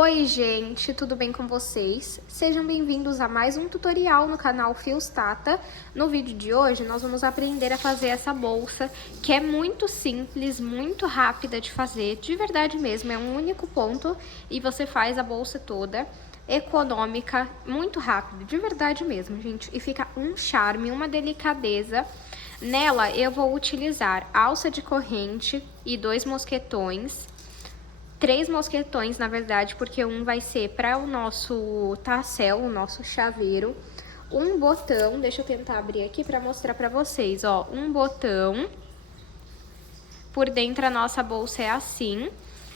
Oi gente, tudo bem com vocês? Sejam bem-vindos a mais um tutorial no canal Fios Tata. No vídeo de hoje nós vamos aprender a fazer essa bolsa, que é muito simples, muito rápida de fazer, de verdade mesmo, é um único ponto e você faz a bolsa toda, econômica, muito rápido, de verdade mesmo, gente, e fica um charme, uma delicadeza. Nela eu vou utilizar alça de corrente e 2 mosquetões. 3 mosquetões, na verdade, porque um vai ser para o nosso tassel, o nosso chaveiro. Um botão, deixa eu tentar abrir aqui para mostrar para vocês, ó, um botão. Por dentro a nossa bolsa é assim.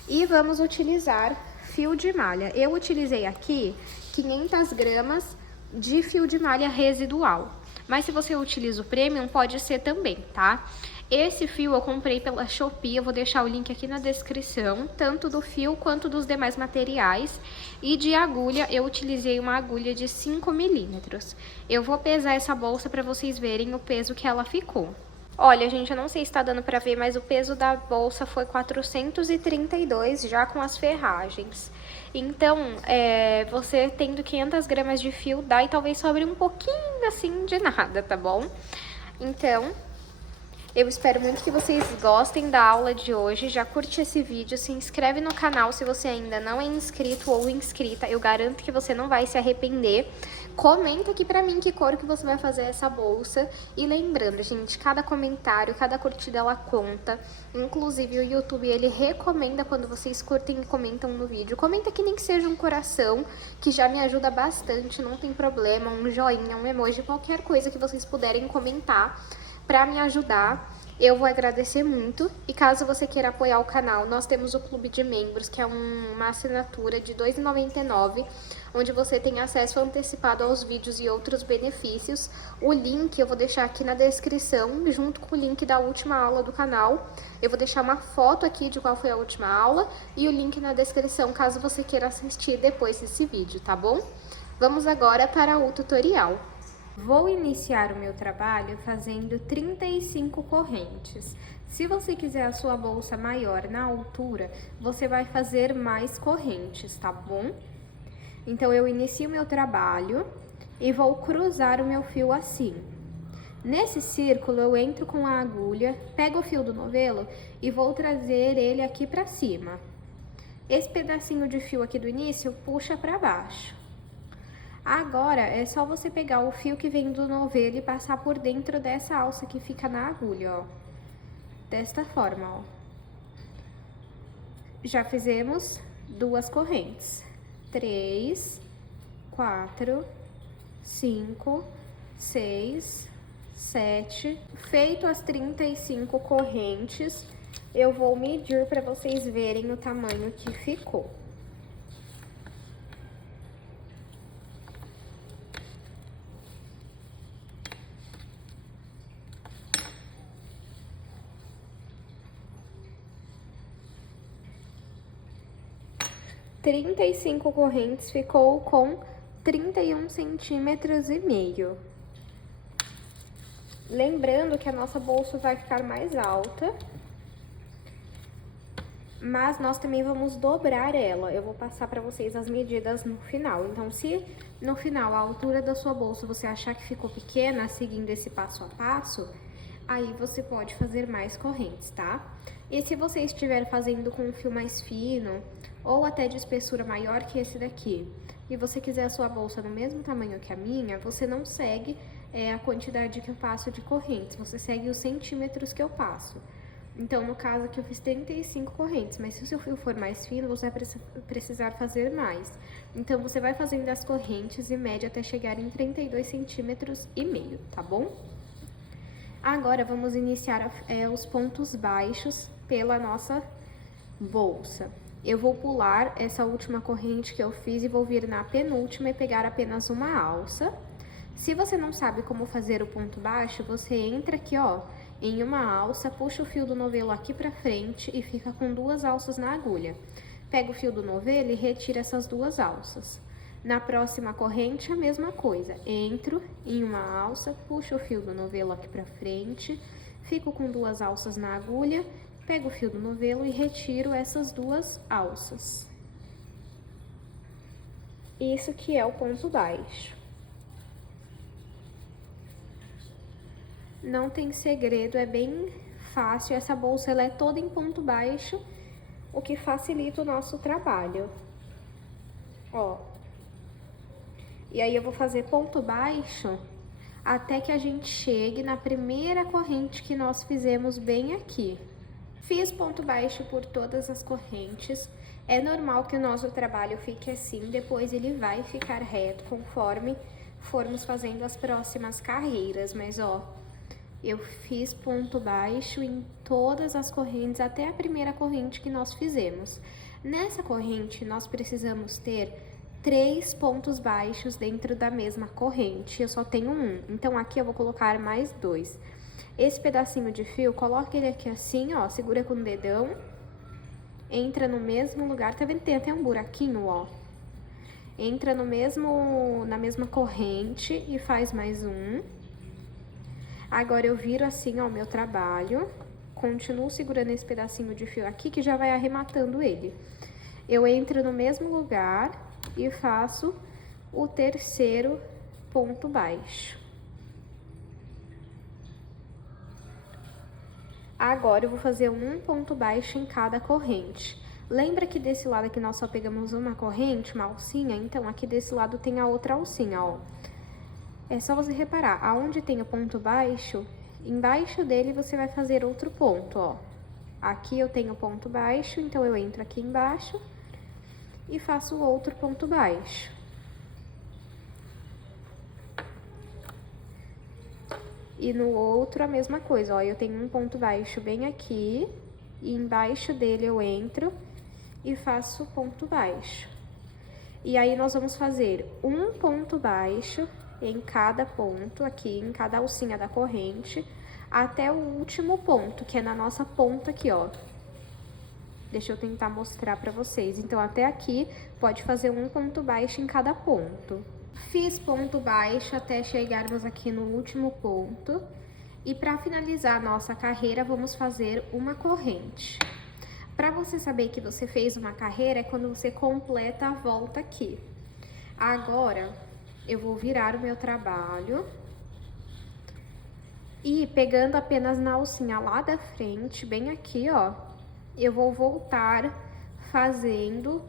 E vamos utilizar fio de malha. Eu utilizei aqui 500 gramas de fio de malha residual. Mas se você utiliza o premium, pode ser também, tá? Esse fio eu comprei pela Shopee, eu vou deixar o link aqui na descrição, tanto do fio quanto dos demais materiais. E de agulha, eu utilizei uma agulha de 5 milímetros. Eu vou pesar essa bolsa para vocês verem o peso que ela ficou. Olha, gente, eu não sei se tá dando pra ver, mas o peso da bolsa foi 432, já com as ferragens. Então, você tendo 500 gramas de fio, dá e talvez sobre um pouquinho assim de nada, tá bom? Então, eu espero muito que vocês gostem da aula de hoje. Já curte esse vídeo, se inscreve no canal se você ainda não é inscrito ou inscrita. Eu garanto que você não vai se arrepender. Comenta aqui pra mim que cor que você vai fazer essa bolsa. E lembrando, gente, cada comentário, cada curtida, ela conta. Inclusive, o YouTube, ele recomenda quando vocês curtem e comentam no vídeo. Comenta que nem que seja um coração, que já me ajuda bastante, não tem problema. Um joinha, um emoji, qualquer coisa que vocês puderem comentar para me ajudar, eu vou agradecer muito. E caso você queira apoiar o canal, nós temos o Clube de Membros, que é uma assinatura de R$ 2,99, onde você tem acesso antecipado aos vídeos e outros benefícios. O link eu vou deixar aqui na descrição, junto com o link da última aula do canal. Eu vou deixar uma foto aqui de qual foi a última aula e o link na descrição, caso você queira assistir depois desse vídeo, tá bom? Vamos agora para o tutorial. Vou iniciar o meu trabalho fazendo 35 correntes. Se você quiser a sua bolsa maior na altura, você vai fazer mais correntes, tá bom? Então, eu inicio meu trabalho e vou cruzar o meu fio assim. Nesse círculo, eu entro com a agulha, pego o fio do novelo e vou trazer ele aqui pra cima. Esse pedacinho de fio aqui do início, puxa pra baixo. Agora, é só você pegar o fio que vem do novelo e passar por dentro dessa alça que fica na agulha, ó. Desta forma, ó. Já fizemos 2 correntes. 3, 4, 5, 6, 7. Feito as 35 correntes, eu vou medir para vocês verem o tamanho que ficou. Trinta e 35 correntes ficou com 31,5 centímetros. Lembrando que a nossa bolsa vai ficar mais alta, mas nós também vamos dobrar ela. Eu vou passar para vocês as medidas no final. Então, se no final a altura da sua bolsa você achar que ficou pequena, seguindo esse passo a passo, aí você pode fazer mais correntes, tá? E se você estiver fazendo com um fio mais fino, ou até de espessura maior que esse daqui, e você quiser a sua bolsa no mesmo tamanho que a minha, você não segue a quantidade que eu passo de correntes, você segue os centímetros que eu passo. Então, no caso aqui eu fiz 35 correntes, mas se o seu fio for mais fino, você vai precisar fazer mais. Então, você vai fazendo as correntes e mede até chegar em 32,5 centímetros, tá bom? Agora, vamos iniciar os pontos baixos pela nossa bolsa. Eu vou pular essa última corrente que eu fiz e vou vir na penúltima e pegar apenas uma alça. Se você não sabe como fazer o ponto baixo, você entra aqui, ó, em uma alça, puxa o fio do novelo aqui pra frente e fica com 2 alças na agulha. Pega o fio do novelo e retira essas 2 alças. Na próxima corrente, a mesma coisa. Entro em uma alça, puxo o fio do novelo aqui pra frente, fico com 2 alças na agulha, pego o fio do novelo e retiro essas 2 alças. Isso que é o ponto baixo. Não tem segredo, é bem fácil. Essa bolsa ela é toda em ponto baixo, o que facilita o nosso trabalho. Ó. E aí eu vou fazer ponto baixo até que a gente chegue na primeira corrente que nós fizemos bem aqui. Fiz ponto baixo por todas as correntes. É normal que o nosso trabalho fique assim, depois ele vai ficar reto conforme formos fazendo as próximas carreiras, mas ó, eu fiz ponto baixo em todas as correntes até a primeira corrente que nós fizemos. Nessa corrente, nós precisamos ter 3 pontos baixos dentro da mesma corrente. Eu só tenho um, então aqui eu vou colocar mais 2. Esse pedacinho de fio, coloca ele aqui assim, ó, segura com o dedão, entra no mesmo lugar, tá vendo? Tem até um buraquinho, ó. Entra no mesmo, na mesma corrente e faz mais um. Agora eu viro assim, ó, o meu trabalho, continuo segurando esse pedacinho de fio aqui, que já vai arrematando ele. Eu entro no mesmo lugar e faço o terceiro ponto baixo. Agora eu vou fazer um ponto baixo em cada corrente. Lembra que desse lado aqui nós só pegamos uma corrente, uma alcinha? Então aqui desse lado tem a outra alcinha, ó. É só você reparar, aonde tem o ponto baixo, embaixo dele você vai fazer outro ponto, ó. Aqui eu tenho ponto baixo, então eu entro aqui embaixo e faço outro ponto baixo. E no outro a mesma coisa, ó, eu tenho um ponto baixo bem aqui, e embaixo dele eu entro e faço ponto baixo. E aí nós vamos fazer um ponto baixo em cada ponto, aqui em cada alcinha da corrente, até o último ponto, que é na nossa ponta aqui, ó. Deixa eu tentar mostrar pra vocês. Então, até aqui, pode fazer um ponto baixo em cada ponto. Fiz ponto baixo até chegarmos aqui no último ponto. E pra finalizar a nossa carreira, vamos fazer uma corrente. Pra você saber que você fez uma carreira, é quando você completa a volta aqui. Agora, eu vou virar o meu trabalho e pegando apenas na alcinha lá da frente, bem aqui, ó, eu vou voltar fazendo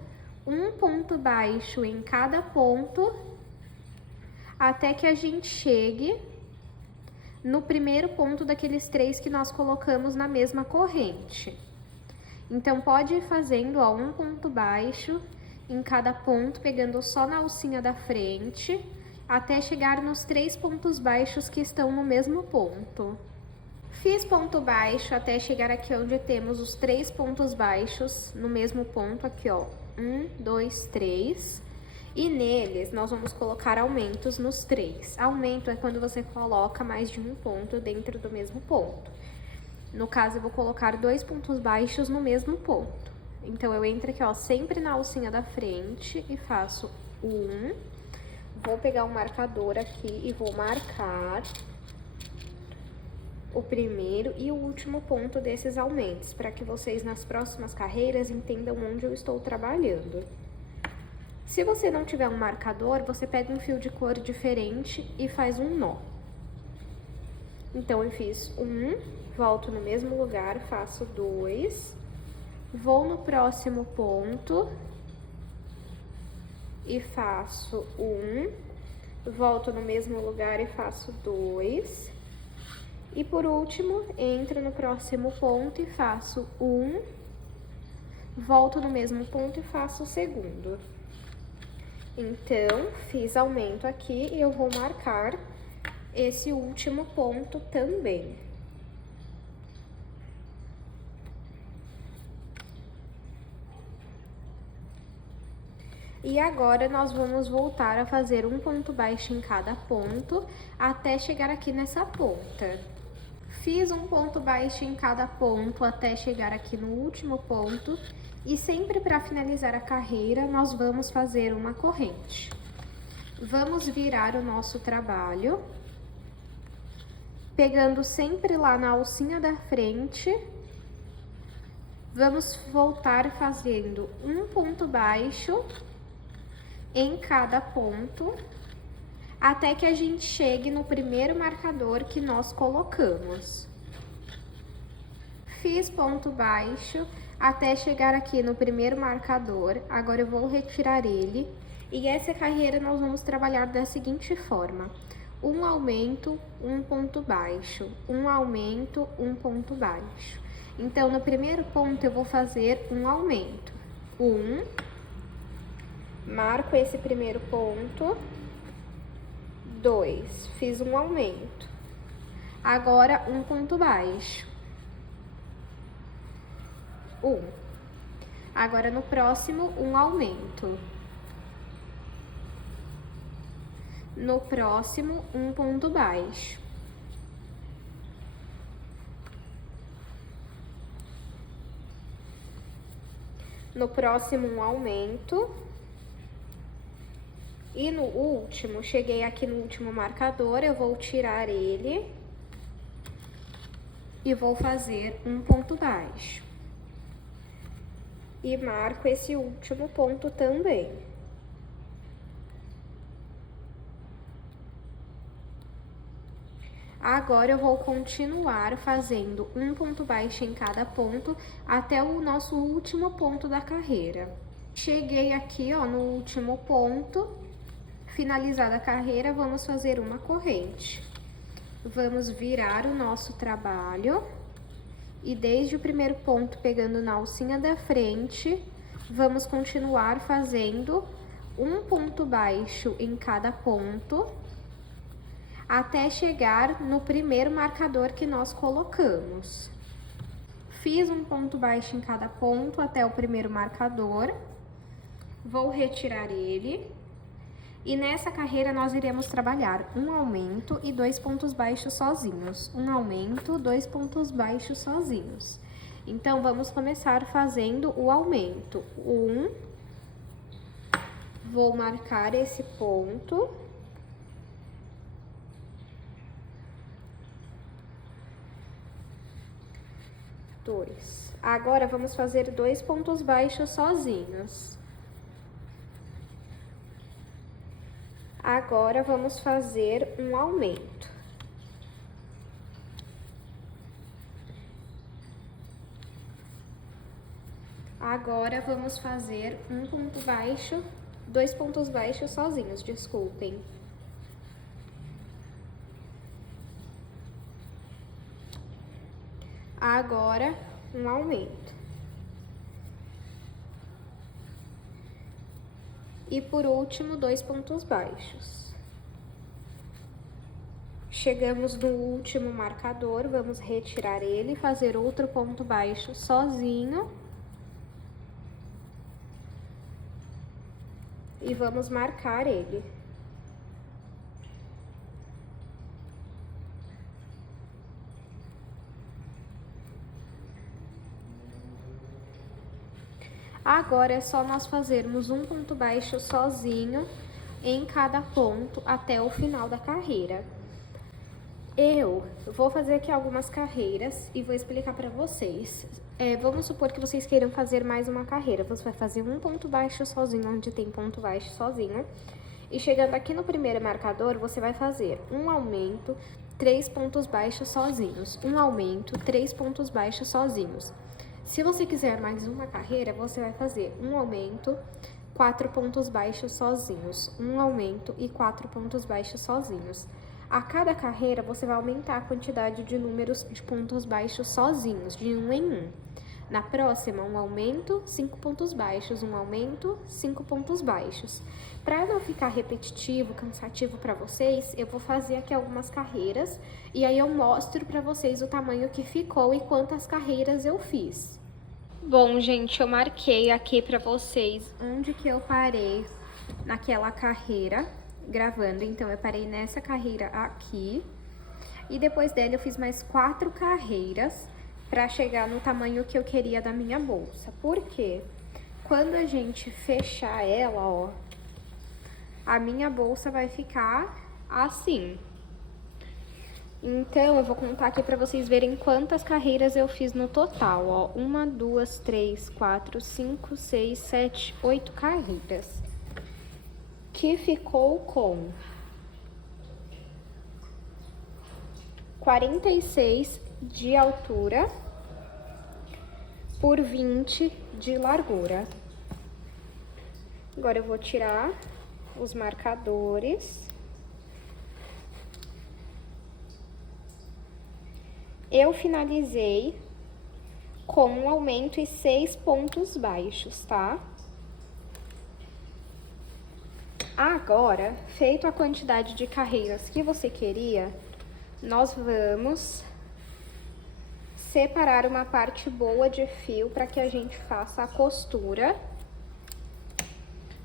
um ponto baixo em cada ponto até que a gente chegue no primeiro ponto daqueles 3 que nós colocamos na mesma corrente. Então, pode ir fazendo, ó, um ponto baixo em cada ponto, pegando só na alcinha da frente, até chegar nos 3 pontos baixos que estão no mesmo ponto. Fiz ponto baixo até chegar aqui onde temos os 3 pontos baixos no mesmo ponto, aqui ó, 1, 2, 3. E neles nós vamos colocar aumentos nos 3. Aumento é quando você coloca mais de um ponto dentro do mesmo ponto. No caso, eu vou colocar 2 pontos baixos no mesmo ponto. Então, eu entro aqui, ó, sempre na alcinha da frente e faço 1. Vou pegar um marcador aqui e vou marcar o primeiro e o último ponto desses aumentos, para que vocês nas próximas carreiras entendam onde eu estou trabalhando. Se você não tiver um marcador, você pega um fio de cor diferente e faz um nó. Então, eu fiz 1, volto no mesmo lugar, faço 2, vou no próximo ponto e faço 1, volto no mesmo lugar e faço 2, e por último, entro no próximo ponto e faço 1, volto no mesmo ponto e faço o segundo. Então, fiz aumento aqui e eu vou marcar esse último ponto também. E agora, nós vamos voltar a fazer um ponto baixo em cada ponto, até chegar aqui nessa ponta. Fiz um ponto baixo em cada ponto, até chegar aqui no último ponto. E sempre para finalizar a carreira, nós vamos fazer uma corrente. Vamos virar o nosso trabalho, pegando sempre lá na alcinha da frente. Vamos voltar fazendo um ponto baixo em cada ponto, até que a gente chegue no primeiro marcador que nós colocamos. Fiz ponto baixo até chegar aqui no primeiro marcador, agora eu vou retirar ele, e essa carreira nós vamos trabalhar da seguinte forma: um aumento, um ponto baixo, um aumento, um ponto baixo. Então, no primeiro ponto eu vou fazer um aumento. Marco esse primeiro ponto. 2, fiz um aumento. Agora, um ponto baixo. 1. Agora, no próximo, um aumento. No próximo, um ponto baixo. No próximo, um aumento. E no último, cheguei aqui no último marcador, eu vou tirar ele e vou fazer um ponto baixo. E marco esse último ponto também. Agora, eu vou continuar fazendo um ponto baixo em cada ponto até o nosso último ponto da carreira. Cheguei aqui, ó, no último ponto. Finalizada a carreira, vamos fazer uma corrente. Vamos virar o nosso trabalho e desde o primeiro ponto, pegando na alcinha da frente, vamos continuar fazendo um ponto baixo em cada ponto, até chegar no primeiro marcador que nós colocamos. Fiz um ponto baixo em cada ponto até o primeiro marcador, vou retirar ele, e nessa carreira nós iremos trabalhar um aumento e 2 pontos baixos sozinhos. Um aumento, 2 pontos baixos sozinhos. Então, vamos começar fazendo o aumento. 1, vou marcar esse ponto. 2. Agora, vamos fazer 2 pontos baixos sozinhos. Agora, vamos fazer um aumento. Agora, vamos fazer um ponto baixo, 2 pontos baixos sozinhos, desculpem. Agora, um aumento. E por último, 2 pontos baixos. Chegamos no último marcador, vamos retirar ele e fazer outro ponto baixo sozinho. E vamos marcar ele. Agora, é só nós fazermos um ponto baixo sozinho em cada ponto até o final da carreira. Eu vou fazer aqui algumas carreiras e vou explicar para vocês. Vamos supor que vocês queiram fazer mais uma carreira. Você vai fazer um ponto baixo sozinho, onde tem ponto baixo sozinho. E chegando aqui no primeiro marcador, você vai fazer um aumento, 3 pontos baixos sozinhos. Um aumento, 3 pontos baixos sozinhos. Se você quiser mais uma carreira, você vai fazer um aumento, 4 pontos baixos sozinhos. Um aumento e 4 pontos baixos sozinhos. A cada carreira, você vai aumentar a quantidade de números de pontos baixos sozinhos, de 1 em 1. Na próxima, um aumento, 5 pontos baixos, um aumento, 5 pontos baixos. Para não ficar repetitivo, cansativo para vocês, eu vou fazer aqui algumas carreiras e aí eu mostro para vocês o tamanho que ficou e quantas carreiras eu fiz. Bom, gente, eu marquei aqui para vocês onde que eu parei naquela carreira gravando. Então, eu parei nessa carreira aqui e depois dela eu fiz mais 4 carreiras para chegar no tamanho que eu queria da minha bolsa. Por quê? Quando a gente fechar ela, ó, a minha bolsa vai ficar assim. Então, eu vou contar aqui pra vocês verem quantas carreiras eu fiz no total, ó. 1, 2, 3, 4, 5, 6, 7, 8 carreiras. que ficou com 46 de altura por 20 de largura. Agora eu vou tirar os marcadores. Eu finalizei com um aumento e 6 pontos baixos, tá? Agora, feito a quantidade de carreiras que você queria, nós vamos separar uma parte boa de fio para que a gente faça a costura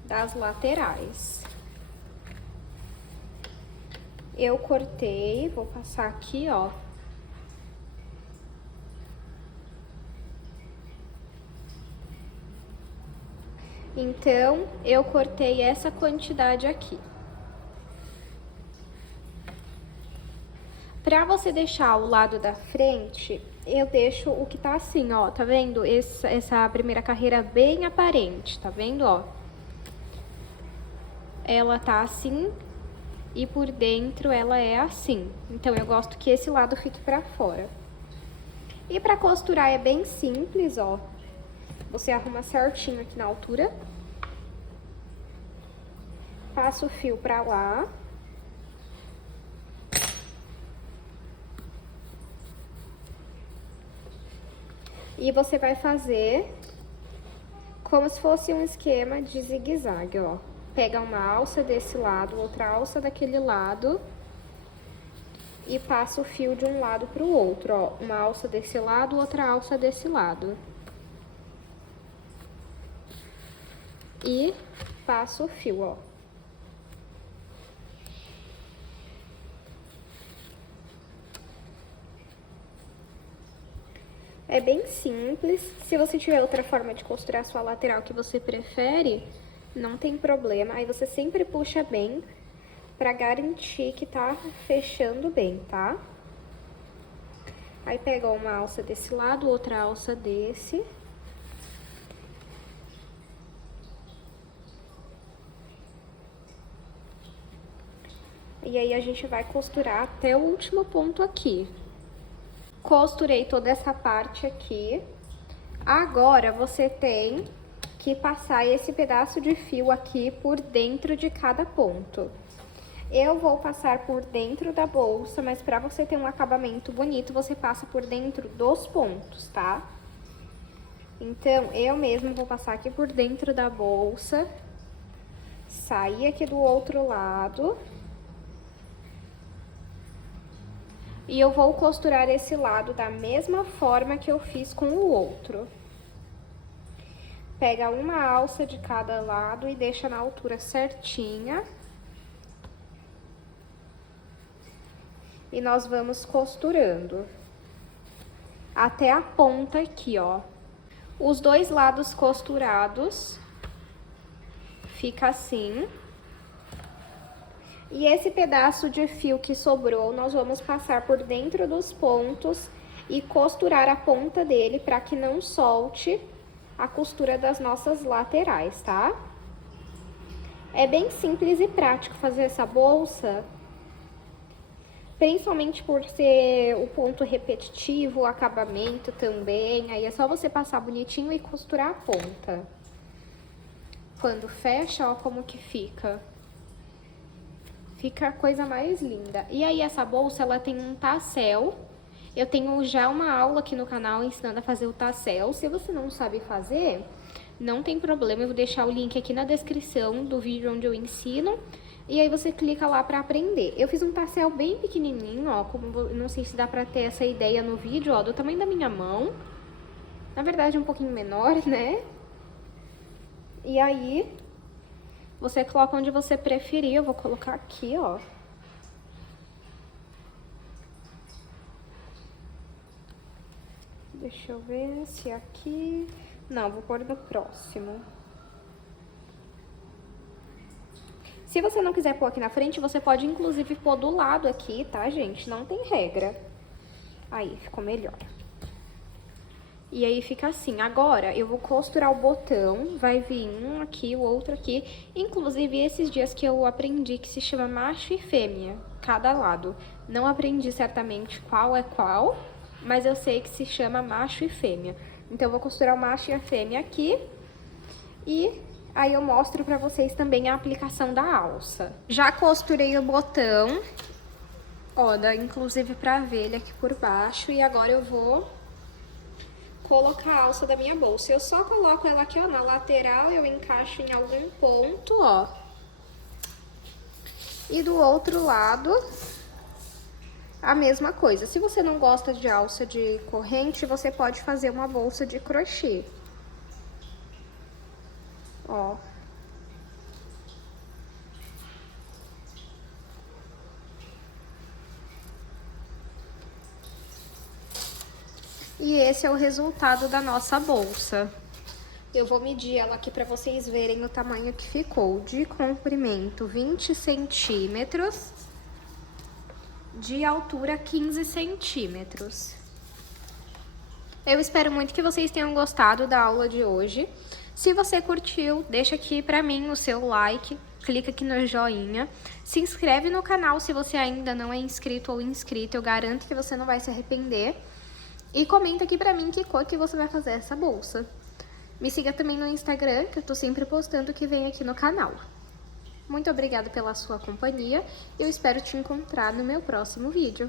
das laterais. Eu cortei, vou passar aqui, ó. Então, eu cortei essa quantidade aqui. Pra você deixar o lado da frente, eu deixo o que tá assim, ó, tá vendo? Essa primeira carreira bem aparente, tá vendo, ó? Ela tá assim e por dentro ela é assim. Então, eu gosto que esse lado fique pra fora. E pra costurar é bem simples, ó. Você arruma certinho aqui na altura. Passa o fio pra lá. E você vai fazer como se fosse um esquema de zigue-zague, ó. Pega uma alça desse lado, outra alça daquele lado. E passa o fio de um lado pro outro, ó. Uma alça desse lado, outra alça desse lado. E passa o fio, ó. É bem simples. Se você tiver outra forma de costurar a sua lateral que você prefere, não tem problema. Aí você sempre puxa bem pra garantir que tá fechando bem, tá? Aí pega uma alça desse lado, outra alça desse. E aí a gente vai costurar até o último ponto aqui. Costurei toda essa parte aqui. Agora, você tem que passar esse pedaço de fio aqui por dentro de cada ponto. Eu vou passar por dentro da bolsa, mas pra você ter um acabamento bonito, você passa por dentro dos pontos, tá? Então, eu mesmo vou passar aqui por dentro da bolsa, sair aqui do outro lado. E eu vou costurar esse lado da mesma forma que eu fiz com o outro. Pega uma alça de cada lado e deixa na altura certinha. E nós vamos costurando até a ponta aqui, ó. Os dois lados costurados, fica assim. E esse pedaço de fio que sobrou, nós vamos passar por dentro dos pontos e costurar a ponta dele para que não solte a costura das nossas laterais, tá? É bem simples e prático fazer essa bolsa, principalmente por ser o ponto repetitivo, o acabamento também. Aí é só você passar bonitinho e costurar a ponta. Quando fecha, ó como que fica. Fica a coisa mais linda. E aí, essa bolsa, ela tem um tassel. Eu tenho já uma aula aqui no canal ensinando a fazer o tassel. Se você não sabe fazer, não tem problema. Eu vou deixar o link aqui na descrição do vídeo onde eu ensino. E aí, você clica lá pra aprender. Eu fiz um tassel bem pequenininho, ó. Não sei se dá pra ter essa ideia no vídeo, ó. Do tamanho da minha mão. Na verdade, um pouquinho menor, né? E aí... você coloca onde você preferir, eu vou colocar aqui, ó. Deixa eu ver se aqui... não, vou pôr no próximo. Se você não quiser pôr aqui na frente, você pode inclusive pôr do lado aqui, tá, gente? Não tem regra. Aí, ficou melhor. E aí fica assim. Agora eu vou costurar o botão, vai vir um aqui, o outro aqui. Inclusive esses dias que eu aprendi que se chama macho e fêmea, cada lado. Não aprendi certamente qual é qual, mas eu sei que se chama macho e fêmea. Então eu vou costurar o macho e a fêmea aqui e aí eu mostro pra vocês também a aplicação da alça. Já costurei o botão, ó, dá inclusive pra ver ele aqui por baixo. E agora eu vou colocar a alça da minha bolsa. Eu só coloco ela aqui, ó, na lateral, eu encaixo em algum ponto, ó. E do outro lado, a mesma coisa. Se você não gosta de alça de corrente, você pode fazer uma bolsa de crochê. Ó. E esse é o resultado da nossa bolsa. Eu vou medir ela aqui para vocês verem o tamanho que ficou. De comprimento, 20 centímetros. De altura, 15 centímetros. Eu espero muito que vocês tenham gostado da aula de hoje. Se você curtiu, deixa aqui pra mim o seu like, clica aqui no joinha, se inscreve no canal se você ainda não é inscrito ou inscrita, eu garanto que você não vai se arrepender. E comenta aqui pra mim que cor que você vai fazer essa bolsa. Me siga também no Instagram, que eu tô sempre postando o que vem aqui no canal. Muito obrigada pela sua companhia e eu espero te encontrar no meu próximo vídeo.